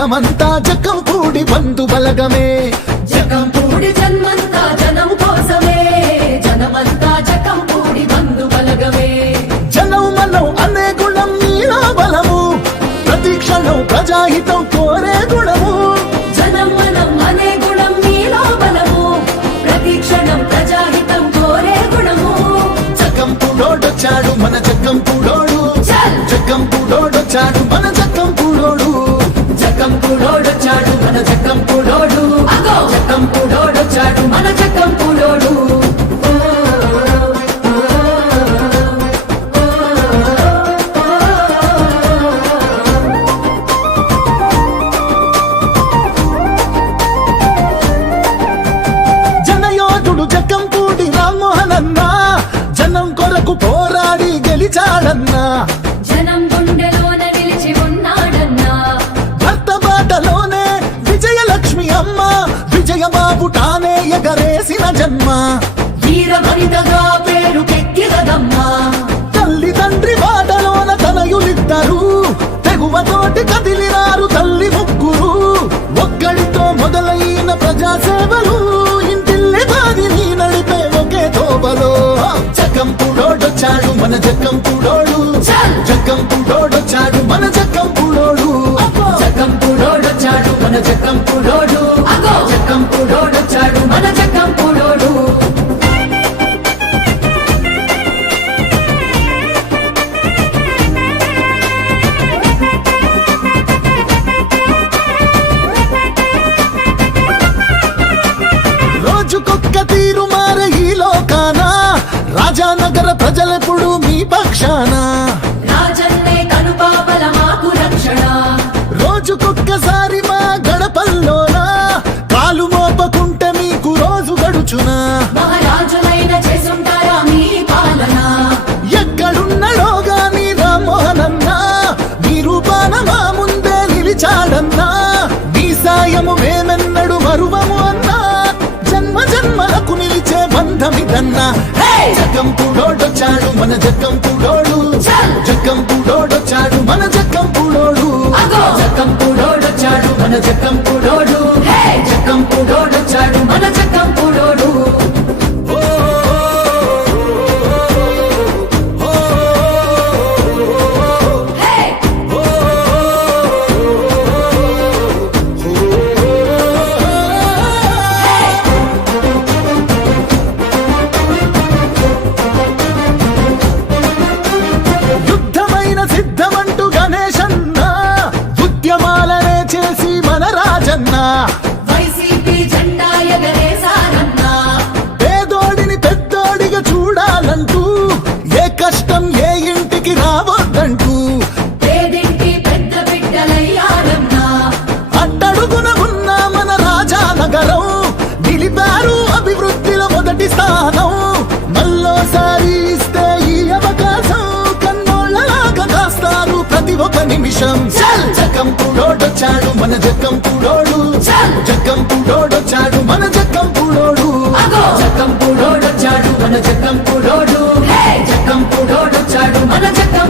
మనమంతా జక్కం కూడి బంధు బలగమే. జగంపూడి జన్మంతా జనం కోసమే. జనమంతా జగంపూడి బంధు బలగమే. జనం మనం అనే గుణం నీలో బలము. ప్రతి క్షణం ప్రజాహితం కోరే గుణము. జనం మనం అనే గుణం మీలో బలము. ప్రతి క్షణం ప్రజాహితం కోరే గుణము. జక్కం పూడోడొచ్చాడు మన జక్కం పూడోడు. చల్! జక్కం పూడోడొచ్చాడు మన వచ్చాడు మన చక్కం పులోడు. జనయోధుడు జక్కం పూడి రామ్మోహన్ అన్న జనం కొరకు పోరాడి గెలిచాడన్నా. తెగువతోటి కదిలినారు తల్లి ముగ్గురు. ఒక్కడితో మొదలైన ప్రజా సేవలు ఇంటిల్లి బాదిని నడిపే ఒకే తోబలో. జక్కం పుడోడొచ్చాడు మన జక్కం పుడోడు చల్ పుడోడొచ్చాడు మన మన పుడోడు పూడోడు జగంపూడోడొచ్చాడు మన జగంపూడోడు. పుడోడు జగంపూడోడొచ్చాడు పుడోడు నగర ప్రజలెప్పుడు మీ పక్షానా? పూడోడొచ్చాడు మన జక్కం పూడోడు. జక్కం పూడోడొచ్చాడు మన జక్కం పూడోడు. అగో! జగంపూడోడొచ్చాడు మన జగంపూడోడు హే వైసీపీ జెండా ఎగరేశారన్నా. పేదోడిని పెద్దోడిగా చూడాలంటూ ఏ కష్టం ఏ ఇంటికి రావద్దంటూ. పేదింటి పెద్ద బిడ్డలయ్యారన్నా. అట్టడుగున ఉన్న మన రాజానగరం నిలిపారు అభివృద్ధిలో మొదటి స్థానం. మళ్ళోసారి ఇస్తే ఈ అవకాశం కన్నోళ్ళలాగా కాస్తారు ప్రతి ఒక్క నిమిషం. చల్! జక్కం పూడోడొచ్చాడు మన జక్కం పూడోడు జక్కం పూడోడొచ్చాడు మన జక్కం పూడోడు జక్కం పూడోడొచ్చాడు మన జక్కం పూడోడు జక్కం పూడోడొచ్చాడు మన జక్కం